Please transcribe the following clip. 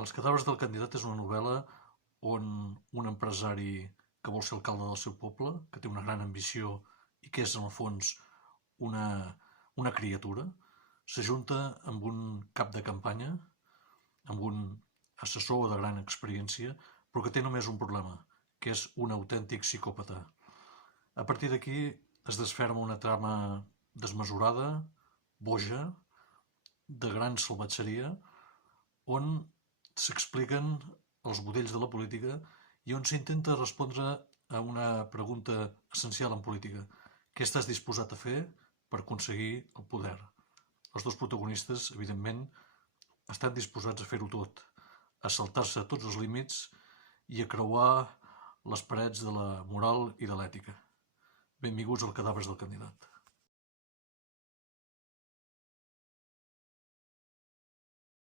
Els cadàvers del candidat és una novel·la on un empresari que vol ser alcalde del seu poble, que té una gran ambició i que és, en el fons, una, una criatura, s'ajunta amb un cap de campanya, amb un assessor de gran experiència, però que té només un problema, que és un autèntic psicòpata. A partir d'aquí es desferma una trama desmesurada, boja, de gran salvatgeria, on s'expliquen els budells de la política i on s'intenta respondre a una pregunta essencial en política. Què estàs disposat a fer per aconseguir el poder? Els dos protagonistes, evidentment, estan disposats a fer-ho tot, a saltar-se tots els límits i a creuar les parets de la moral i de l'ètica. Benvinguts al Cadàvers del candidat.